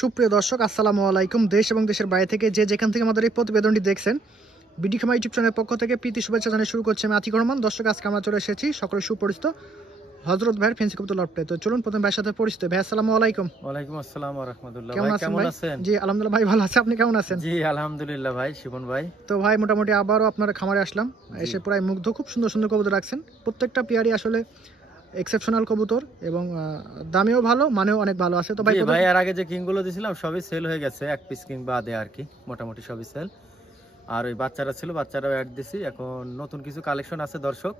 সুপ্রিয় দর্শক, আসসালামু আলাইকুম। দেশ এবং দেশের বাইরে থেকে যে যেখান থেকে আমাদের এই প্রতিবেদনটি দেখছেন, বিডি খামার ইউটিউব চ্যানেলের পক্ষ থেকে প্রীতি শুভেচ্ছা জানিয়ে শুরু করছি আমি আতিকুর রহমান। দর্শক, আজকে আমরা চলে এসেছি সকলের সুপরিচিত হযরত ভাইয়ের ফেন্সি কবুতর লফটে। তো চলুন প্রথম ভাইয়ের সাথে পরিচিত। ভাই, আসসালামু আলাইকুম। ওয়ালাইকুম আসসালাম ওয়া রাহমাতুল্লাহ। কেমন আছেন? জি আলহামদুলিল্লাহ ভাই, ভালো আছি। আপনি কেমন আছেন? জি আলহামদুলিল্লাহ ভাই, শিবন ভাই। তো ভাই, মোটামুটি আবারও আপনার খামারে আসলাম, এসে প্রায় মুগ্ধ। খুব সুন্দর সুন্দর কবুতর রাখছেন, প্রত্যেকটা পেয়ারই আসলে এক্সেপশনাল কবুতর এবং দামেও ভালো, মানেও অনেক ভালো আছে। তো ভাই এর আগে যে কিংগুলো দিছিলাম সবই সেল হয়ে গেছে, এক পিস কিং বাদে আর কি, মোটামুটি সবই সেল। আর ওই বাচ্চারা ছিল, বাচ্চারাও অ্যাড দিছি। এখন নতুন কিছু কালেকশন আছে দর্শক,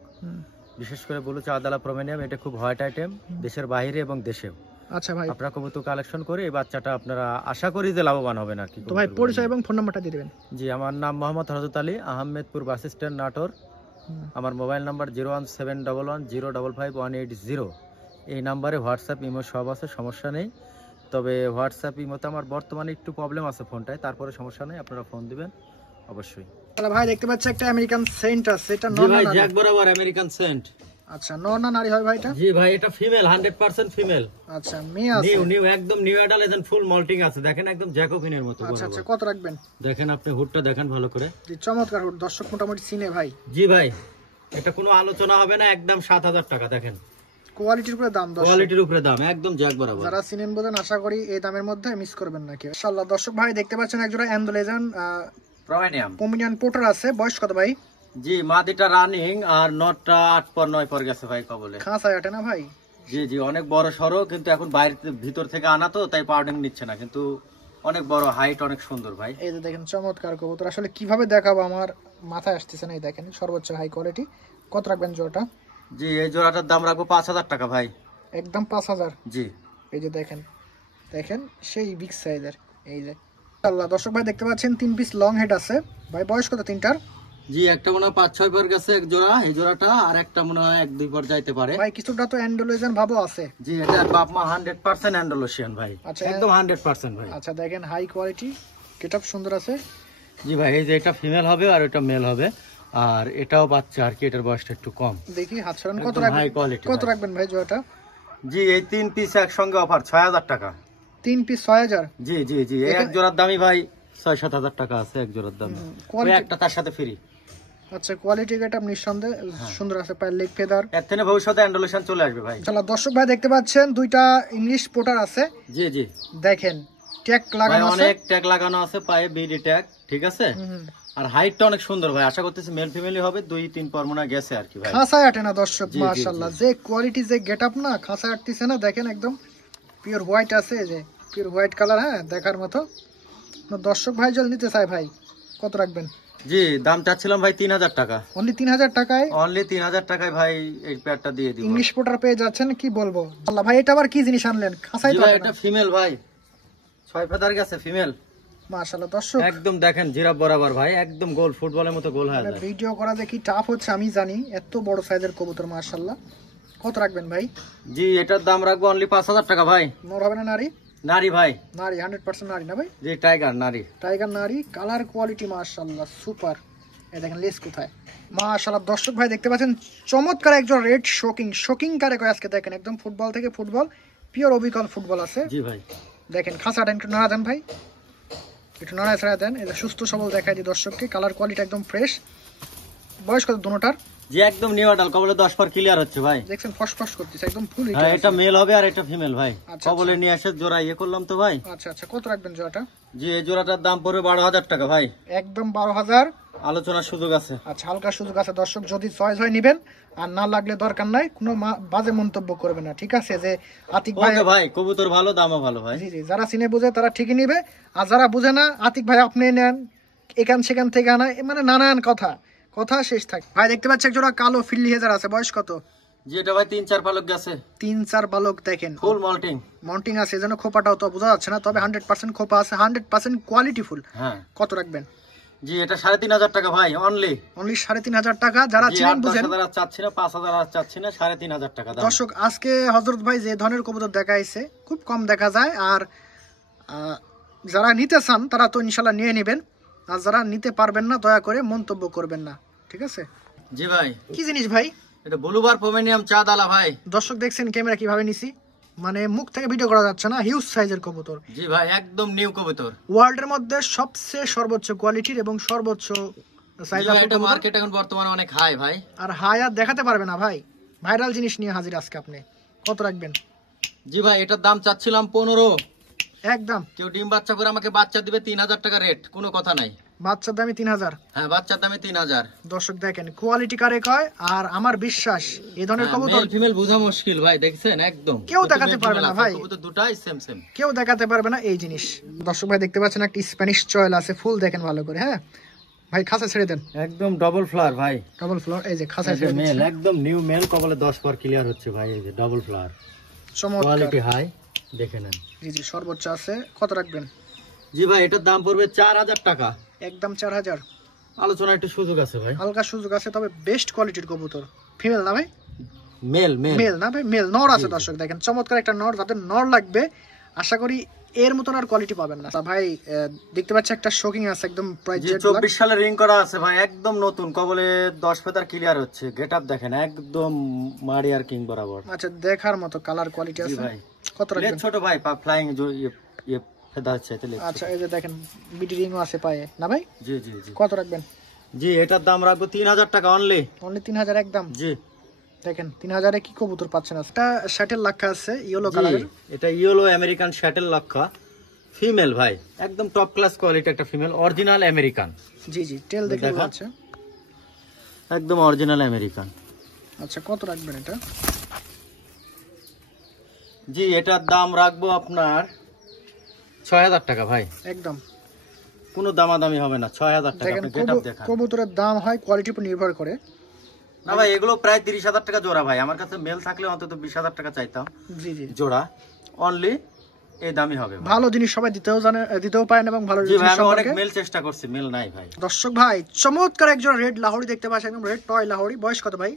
বিশেষ করে ব্লু চাঁদালা প্রোমেনিয়াম। এটা খুব হট আইটেম দেশের বাইরে এবং দেশেও। আচ্ছা ভাই, আপনারা কবুতর কালেকশন করে এই বাচ্চাটা আপনারা আশা করি যে লাভবান হবেন আর কি। তো ভাই পরিচয় এবং ফোন নাম্বারটা দিয়ে দিবেন। জি, আমার নাম মোহাম্মদ হযরত আলী, আহমেদপুর বাস স্ট্যান্ড, নাটোর। আমার মোবাইল নাম্বার 01711055180। এই নাম্বারে হোয়াটসঅ্যাপ ইমো সব আছে, সমস্যা নেই। তবে হোয়াটসঅ্যাপ ইমোতে আমার বর্তমানে একটু প্রবলেম আছে ফোনটায়, তারপরে সমস্যা নেই, আপনারা ফোন দিবেন অবশ্যই। তাহলে ভাই দেখতে পাচ্ছি একটা আমেরিকান সেন্ট আছে, এটা নর না নারী? জ্যাক বরাবর আমেরিকান সেন্ট। আচ্ছা, নর না নারী হয় ভাই এটা? জি ভাই, এটা ফিমেল, 100% ফিমেল। আচ্ছা, মেয়ে আছে? নিউ একদম নিউ অ্যাডালেশন, ফুল মল্টিং আছে, দেখেন একদম জ্যাকোবিনের মতো। আচ্ছা আচ্ছা, কত রাখবেন? দেখেন আপনি হুডটা দেখেন ভালো করে। জি, চমৎকার হুড, দর্শক মোটামুটি চিনে ভাই। জি ভাই, এটা কোনো আলোচনা হবে না, একদম 7000 টাকা। দেখেন কোয়ালিটির উপরে দাম, কোয়ালিটির উপরে দাম, একদম জ্যাক বরাবর। যারা চিনেন বোঝেন, আশা করি এই দামের মধ্যে মিস করবেন না কেউ ইনশাআল্লাহ। দর্শক ভাই দেখতে পাচ্ছেন একজোড়া অ্যান্ডোলেজান প্রোমিনিয়ান পোটার আছে। বয়স কত ভাই? জি, মাদিটা রানিং আর নটটা 8 পর 9 পর গেছে ভাই কবলে। খাঁচায় আটে না ভাই? জি জি, অনেক বড় সরো, কিন্তু এখন বাইরে ভিতর থেকে আনা তো তাই পাউডিং নিচ্ছে না, কিন্তু অনেক বড়, হাইট অনেক সুন্দর ভাই। এই যে দেখেন চমৎকার কবুতর, আসলে কিভাবে দেখাবো আমার মাথায় আসতেছে না। এই দেখেন সর্বোচ্চ হাই কোয়ালিটি। কত রাখবেন জোড়াটা? জি, এই জোড়াটার দাম রাখবো 5000 টাকা ভাই। একদম 5000? জি। এই যে দেখেন দেখেন সেই বিগ সাইজের। এই যে আল্লাহ, দর্শক ভাই দেখতে পাচ্ছেন 3 পিস লং হেড আছে ভাই। বয়স কত তিনটার? জি, একটা মনে হয় 5-6 পর গেছে এক জোড়া, এই জোড়াটা, আর একটা মনে হয় 1-2 পর যাইতে পারে ভাই। কিছুটা তো অ্যান্ডোলেজান ভাবও আছে। জি, এটা বাপ মা 100% অ্যান্ডালুসিয়ান ভাই। আচ্ছা, একদম 100% ভাই। আচ্ছা দেখেন হাই কোয়ালিটি, গেটআপ সুন্দর আছে। জি ভাই, এই যে এটা ফিমেল হবে আর এটা মেল হবে, আর এটাও বাচ্চা আর কি, এটার বয়সটা একটু কম। দেখি হাত ছাড়ান। কত রাখবেন? কত রাখবেন ভাই জোড়াটা? জি, এই 3 পিস একসঙ্গে অফার 6000 টাকা। 3 পিস 6000? জি জি জি, এক জোড়ার দামই ভাই 6-7 হাজার টাকা আছে, এক জোড়ার দাম। একটা তার সাথে ফ্রি। আচ্ছা, কোয়ালিটি গেটআপ নিঃসন্দেহে সুন্দর আছে। পায়ের লেগ ফেদার, এর থেকে ভবিষ্যতে অ্যান্ডোলেশন চলে আসবে ভাই। চলো দর্শক ভাই দেখতে পাচ্ছেন দুইটা ইংলিশ পোটার আছে। জি জি, দেখেন ট্যাগ লাগানো আছে, অনেক ট্যাগ লাগানো আছে পায়ে, বিডি ট্যাগ, ঠিক আছে। আর হাইটটা অনেক সুন্দর ভাই, আশা করতেছি মেল ফিমেলই হবে। 2-3 পর মনে গেছে আর কি ভাই। খাঁচায় আটে না দর্শক, মাশাআল্লাহ যে কোয়ালিটি, যে গেটআপ না, খাঁচায় আটতেছে না। দেখেন একদম পিওর হোয়াইট আছে, যে পিওর হোয়াইট কালার, হ্যাঁ দেখার মতো। দর্শক ভাই জল নিতে চাই ভাই, কত রাখবেন? জি, দাম চাচ্ছিলাম ভাই 3000 টাকা। অনলি 3000 টাকায়? অনলি 3000 টাকায় ভাই এই পেয়ারটা দিয়ে দিব। ইংলিশ পোটার পেয়ে যাচ্ছেন, কি বলবো। আল্লাহ ভাই, এটা আবার কি জিনিস আনলেন? খাঁচাই তো এটা ফিমেল ভাই, 6 ফেদার গেছে, ফিমেল। মাশাআল্লাহ দর্শক একদম দেখেন জিরাফ বরাবর ভাই, একদম গোল, ফুটবলের মতো গোল হয়ে যায়। ভিডিও করা যে কি টাফ হচ্ছে আমি জানি, এত বড় সাইজের কবুতর মাশাআল্লাহ। কত রাখবেন ভাই? জি, এটার দাম রাখবো অনলি 5000 টাকা ভাই। নর হবে না নারী? নারী ভাই। নারী, 100% নারী না ভাই? জি, টাইগার নারী। টাইগার নারী, কালার কোয়ালিটি মাশাআল্লাহ সুপার। এই দেখেন লেস কোথায়, মাশাআল্লাহ। দর্শক ভাই দেখতে পাচ্ছেন চমৎকার একজন রেড শোকিং কারে কয় আজকে। দেখেন একদম ফুটবল থেকে ফুটবল, পিওর অবিকল ফুটবল আছে। জি ভাই, দেখেন খাঁচাটা একটু নাড়া দেন ভাই, একটু নাড়া ছাড়া দেন। এটা সুস্থ সবল দেখাই দিই দর্শককে, কালার কোয়ালিটি একদম ফ্রেশ। বয়স কত দুটোটার? জি, একদম নিউ অ্যাডাল, কবলে 10 পর ক্লিয়ার হচ্ছে ভাই। দেখছেন ফসফস করতেছে একদম ফুল। হ্যাঁ, এটা মেল হবে আর এটা ফিমেল ভাই। কবলে নিয়ে এসে জোড়া ইয়ে করলাম তো ভাই। আচ্ছা আচ্ছা, কত রাখবেন জোড়াটা? জি, এই জোড়াটার দাম পড়বে 12000 টাকা ভাই। একদম 12000? আলোচনার সুযোগ আছে। আচ্ছা, হালকা সুযোগ আছে দর্শক, যদি চয়েস হয় নিবেন, আর না লাগলে দরকার নাই, কোনো বাজে মন্তব্য করবে না, ঠিক আছে। যে আতিক ভাই, ওকে ভাই, কবুতর ভালো, দামও ভালো ভাই। জি জি, যারা চিনে বুঝে তারা ঠিকই নিবে, আর যারা বুঝে না, আতিক ভাই আপনি নেন, এখান সেখান থেকে আনা, মানে নানান কথা শেষ থাকে। ভাই দেখতে পাচ্ছি একজোড়া কালো ফিল্লি হেজার আছে। বয়স কত? জি, এটা ভাই 3-4 পালক গেছে। 3-4 পালক, দেখেন ফুল মল্টিং আছে, যেন খোপাটাও তো বোঝা যাচ্ছে না, তবে 100% খোপা আছে, 100% কোয়ালিটি ফুল। হ্যাঁ। কত রাখবেন? জি, এটা 3500 টাকা ভাই। অনলি 3500 টাকা। যারা চিনেন বুঝেন, 10,000 চাচ্ছি না, 5000 চাচ্ছি না, 3500 টাকা দাম। দর্শক আজকে হযরত ভাই যে ধরনের কবুতর দেখাইছে খুব কম দেখা যায়, আর যারা নিতে চান তারা তো ইনশাআল্লাহ নিয়ে নেবেন, আর যারা নিতে পারবেন না দয়া করে মন্তব্য করবেন না, ঠিক আছে। জি ভাই, কি জিনিস ভাই? এটা ব্লুবার প্রোমেনিয়াম চাঁদালা ভাই। দর্শক দেখছেন ক্যামেরা কিভাবে নিছি, মানে মুখ থেকে ভিডিও করা যাচ্ছে না, হিউজ সাইজের কবুতর। জি ভাই একদম নিউ কবুতর, ওয়ার্ল্ডের মধ্যে সবচেয়ে সর্বোচ্চ কোয়ালিটির এবং সর্বোচ্চ সাইজ আছে। এটা মার্কেট এখন বর্তমানে অনেক হাই ভাই। আর হাই আর দেখাতে পারবে না ভাই, ভাইরাল জিনিস নিয়ে হাজির আজকে। আপনি কত রাখবেন? জি ভাই এটার দাম চাচ্ছিলাম 15। একদম। কেউ ডিম বাচ্চা করে আমাকে বাচ্চা দিবে 3000 টাকা রেট, কোনো কথা নাই। বাচ্চার দামে 3000? হ্যাঁ বাচ্চার দামে 3000। দর্শক দেখেন কোয়ালিটি কারেক্ট হয়। আর আমার বিশ্বাস এই ধরনের কবুতর মেল ফিমেল বোঝা মুশকিল ভাই, দেখছেন একদম কেউ দেখাতে পারবে না ভাই, কবুতর দুটাই সেম সেম, কেউ দেখাতে পারবে না এই জিনিস। দর্শক ভাই দেখতে পাচ্ছেন একটা স্প্যানিশ চয়েল আছে, ফুল দেখেন ভালো করে। হ্যাঁ ভাই খাঁচা ছেড়ে দেন, একদম ডাবল ফ্লাওয়ার ভাই, ডাবল ফ্লোর। এই যে খাঁচা ছেড়ে মেল দিচ্ছি। একদম নিউ মেল, কবলে 10 পর ক্লিয়ার হচ্ছে ভাই। এই যে ডাবল ফ্লাওয়ার, চমৎকার। কোয়ালিটি হাই, দেখে নেন। জি জি সর্বোচ্চ আছে। কত রাখবেন? জি ভাই এটার দাম পড়বে 4000 টাকা, একদম 4000। আলোচনা একটু সুযোগ আছে ভাই, হালকা সুযোগ আছে, তবে বেস্ট কোয়ালিটির কবুতর। ফিমেল না ভাই? মেল মেল মেল না ভাই, মেল। নর আছে দর্শক দেখেন, চমৎকার একটা নর। যাদের নর লাগবে আশা করি এর মতন আর কোয়ালিটি পাবেন না ভাই। দেখতে পাচ্ছি একটা শোকিং আছে একদম প্রায় 24 সালে রিং করা আছে ভাই, একদম নতুন, কবলে 10 ফেদার ক্লিয়ার হচ্ছে। গেটআপ দেখেন একদম মারিয়ার কিং বরাবর। আচ্ছা দেখার মতো কালার কোয়ালিটি আছে ভাই। কত লেজ রাখবেন? ছোট ভাই, ফ্লাইং ये ফেদার চাইতে লেজ। আচ্ছা এই যে দেখেন বিডি রিংও আছে পায়ে না ভাই? জি জি জি। কত রাখবেন? জি এটার দাম রাখবো 3000 টাকা অনলি। অনলি 3000 একদম? জি দেখেন 3000 এ কি কবুতর পাচ্ছেন। একটা শাটেল লাখা আছে ইয়েলো কালারের, এটা ইয়েলো আমেরিকান শাটেল লক্ষা, ফিমেল ভাই, একদম টপ ক্লাস কোয়ালিটি একটা ফিমেল, অরিজিনাল আমেরিকান। জি জি টেল দেখে দেখা। আছে একদম অরিজিনাল আমেরিকান। আচ্ছা কত রাখবেন এটা? জি এটার দাম রাখবো আপনার 6000 টাকা ভাই, একদম। কোনো দামাদামি হবে না, 6000 টাকা। দেখেন আপনি গেটআপ দেখান। কবুতরের দাম হয় কোয়ালিটির উপর নির্ভর করে। না ভাই এগুলো প্রায় 30000 টাকা জোড়া ভাই, আমার কাছে মেল থাকলে অন্তত 20000 টাকা চাইতাম জি জি জোড়া, অনলি এই দামই হবে ভাই। ভালো জিনিস সবাই দিতেও জানে, দিতেও পারেন এবং ভালো জি জিনিস ভাই আমি অনেক সম্পর্কে। মেল চেষ্টা করছি, মেল নাই ভাই। দর্শক ভাই চমৎকার একজন রেড লাহোরি দেখতে পাচ্ছেন, একদম রেড টয় লাহোরি। বয়স কত ভাই?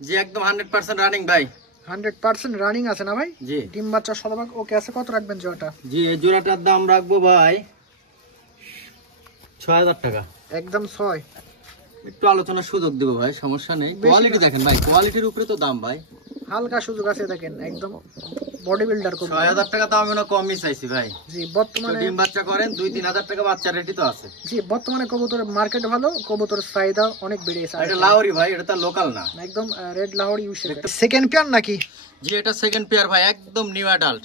জি একদম 100% রানিং ভাই। 100% রানিং আছে না ভাই? জি ডিম বাচ্চা শতভাগ ওকে আছে। কত রাখবেন জোড়াটা? জি এই জোড়াটার দাম রাখবো ভাই 6000 টাকা, একদম 6। একটু আলোচনার সুযোগ দেবো ভাই, সমস্যা নেই। কোয়ালিটি দেখেন ভাই, কোয়ালিটির উপরে তো দাম ভাই। হালকা সুযোগ আছে দেখেন, একদম বডি বিল্ডার কবুতর। 6000 টাকা দাম আমি কমই চাইছি ভাই। জি তো বর্তমানে ডিম বাচ্চা করেন 2-3000 টাকা বাচ্চা রেডি তো আছে। জি বর্তমানে কবুতরের মার্কেট ভালো, কবুতরের চাহিদা অনেক বেড়ে গেছে। আর এটা লাহোরি ভাই, এটা তো লোকাল না। একদম red Lahori use. Second pair নাকি? জি এটা সেকেন্ড পেয়ার ভাই, একদম নিউ অ্যাডাল্ট,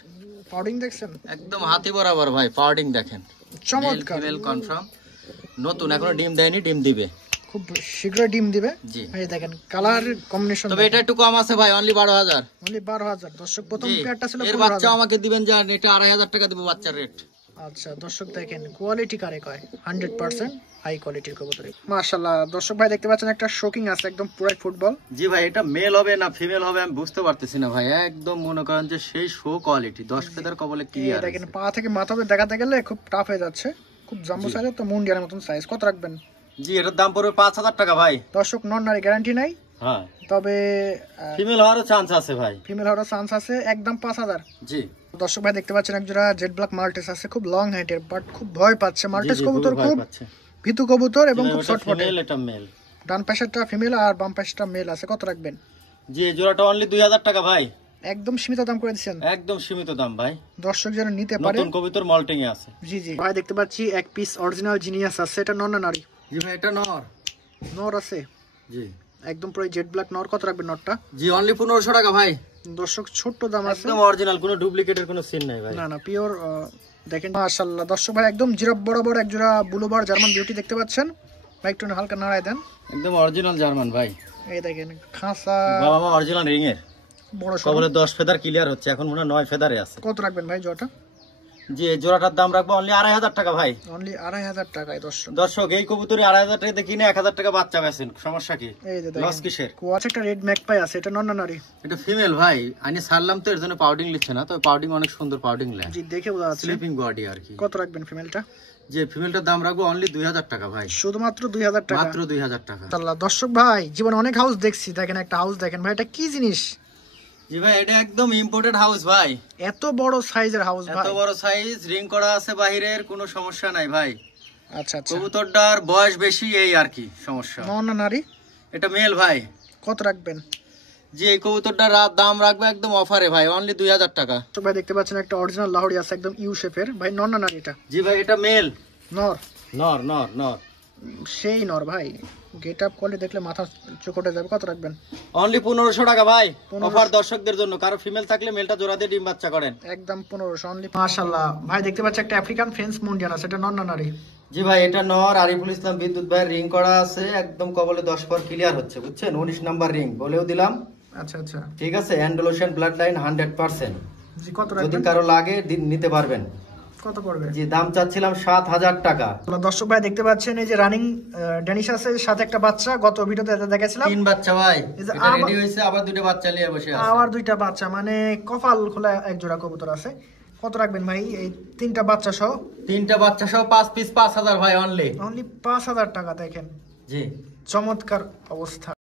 পাউডিং দেখছেন একদম হাতি বরাবর ভাই। পাউডিং দেখেন, চমৎকার। ফিমেল কনফার্ম, নতুন, এখনো ডিম দেয়নি, ডিম দিবে, খুব শীঘ্রই ডিম দিবে। জি এই দেখেন কালার কম্বিনেশন। তবে এটা একটু কম আছে ভাই, অনলি 12000। অনলি 12000। দর্শক প্রথম জি পেয়ারটা ছিল এর 15000। বাচ্চা আমাকে দিবেন জান, এটা 2500 টাকা দিব বাচ্চার রেট। আচ্ছা দর্শক দেখেন কোয়ালিটি কারে কয়, 100% হাই কোয়ালিটির কবুতর। মাশাআল্লাহ দর্শক ভাই দেখতে পাচ্ছেন একটা শোকিং আছে একদম পুরো ফুটবল। জি ভাই এটা মেল হবে না ফিমেল হবে আমি বুঝতে পারতেছি না ভাই, একদম মনে করেন যে সেই শো কোয়ালিটি, 10 ফেদার কবলে ক্লিয়ার। দেখেন পা থেকে মাথা অবধি দেখাতে গেলে খুব টাফ হয়ে যাচ্ছে, খুব জাম্বো সাইজের, তো মুন্ডিয়ার মতন সাইজ। কত রাখবেন? জি এটার দাম পড়বে 5000 টাকা ভাই। দর্শক নন নারী গ্যারান্টি নাই, হ্যাঁ তবে ফিমেল হওয়ারও চান্স আছে ভাই। ফিমেল হওয়ার চান্স আছে, একদম 5000। জি দর্শক ভাই দেখতে পাচ্ছেন একজোড়া জেড ব্ল্যাক মাল্টেস আছে, খুব লং হাইটের, বাট খুব ভয় পাচ্ছে। মাল্টেস কবুতর খুব ভীতু কবুতর এবং খুব ছটফটে। মেল এটা মেল, ডান পাশেরটা ফিমেল আর বাম পাশেরটা মেল আছে। কত রাখবেন? জি এই জোড়াটা অনলি 2000 টাকা ভাই, একদম সীমিত দাম করে দিচ্ছেন, একদম সীমিত দাম ভাই। দর্শক যেন নিতে পারে। নতুন কবুতর মল্টিং এ আছে। জি জি ভাই দেখতে পাচ্ছি এক পিস অরিজিনাল জিনিয়াস আছে, এটা নর না নারী? জি ভাই এটা নর। নর আছে জি একদম পুরো জেড ব্ল্যাক নর। কত রাখবেন নরটা? জি অনলি 1500 টাকা ভাই, দর্শক ছোট্ট দাম আছে, একদম অরিজিনাল, কোনো ডুপ্লিকেটের কোনো সিন নাই ভাই। না না পিওর। দেখেন মাশাআল্লাহ দর্শক ভাই একদম জিরাফ বরাবর একজোড়া বুলোবার জার্মান বিউটি দেখতে পাচ্ছেন ভাই, একটু হালকা নাড়ায় দেন। একদম অরিজিনাল জার্মান ভাই, এই দেখেন খাসা বাবা মা অরিজিনাল রিং এর, বড় সড়ো। কবলে 10 ফেদার ক্লিয়ার হচ্ছে, এখন মনে হয় 9 ফেদারে আছে। কত রাখবেন ভাই জোড়াটা? জি এই জোড়াটার দাম রাখবো অনলি 2500 টাকা ভাই। অনলি 2500 টাকায় দর্শক। দর্শক এই কবুতরে 2500 টাকা দিয়ে কিনে 1000 টাকা বাচ্চা বেচেন, সমস্যা কি? এই যে লস দেখেন কিসের? কোয়াচ একটা রেড ম্যাকপাই আছে, এটা নর না নারী? এটা ফিমেল ভাই, আমি ছাড়লাম তো এর জন্য পাউডিং লিখছে না, তবে পাউডিং অনেক সুন্দর পাউডিং লেয়, জি দেখে বোঝা যাচ্ছে। স্লিপিং বডি আর কি। কত রাখবেন ফিমেলটা? যে ফিমেলটার দাম রাখবো অনলি 2000 টাকা ভাই, শুধুমাত্র 2000 টাকা, মাত্র 2000 টাকা। আল্লাহ দর্শক ভাই জীবনে অনেক হাউস দেখছি, দেখেন একটা হাউস দেখেন ভাই, এটা কি জিনিস? জি ভাই এটা একদম ইম্পোর্টেড হাউস ভাই, এত বড় সাইজের হাউস ভাই। এত বড় সাইজ, রিং করা আছে বাহিরের, কোনো সমস্যা নাই ভাই। আচ্ছা আচ্ছা কবুতরটার বয়স বেশি এই আর কি সমস্যা। নর না নারী? এটা মেল ভাই। কত রাখবেন? জি এই কবুতরটার দাম রাখবে একদম অফারে ভাই, অনলি 2000 টাকা। তো ভাই দেখতে পাচ্ছেন একটা অরিজিনাল লাহোরি আছে একদম ইউ শেপের। ভাই নর না নারী এটা? জি ভাই এটা মেল। নর? নর নর নর। সেই নর ভাই, গেট আপ কোয়ালিটি দেখলে মাথা চোখটে যাবে। কত রাখবেন? অনলি 1500 টাকা ভাই, অফার দর্শকদের জন্য। কারো ফিমেল থাকলে মেলটা জোড়া দিয়ে ডিম বাচ্চা করেন। একদম 1500 অনলি। মাশাআল্লাহ ভাই দেখতে পাচ্ছি একটা আফ্রিকান ফেন্স মুন্ডিয়ান আছে, এটা নর না নারী? জি ভাই এটা নর। আরিফুল ইসলাম বিদ্যুৎ ভাই রিং করা আছে, একদম কবলে 10 পর ক্লিয়ার হচ্ছে, বুঝছেন? 19 নাম্বার রিং বলেও দিলাম। আচ্ছা আচ্ছা ঠিক আছে, অ্যান্ডোলোশন ব্লাড লাইন 100%। জি কত যদি রাখবেন? কারো লাগে নিতে পারবেন। কত পড়বে? জি দাম চাচ্ছিলাম 7000 টাকা। দর্শক ভাই দেখতে পাচ্ছেন এই যে রানিং ড্যানিশ আছে, সাথে একটা বাচ্চা। গত ভিডিওতে দেখাছিলাম 3 বাচ্চা ভাই, এই যে এটা রেডি হইছে, আবার দুটো বাচ্চা নিয়ে বসে আছে। আবার দুইটা বাচ্চা, মানে কপাল খোলা এক জোড়া কবুতর আছে। কত রাখবেন ভাই এই তিনটা বাচ্চা সহ? তিনটা বাচ্চা সহ 5 পিস 5000 ভাই অনলি। অনলি 5000 টাকা। দেখেন জি চমৎকার অবস্থা।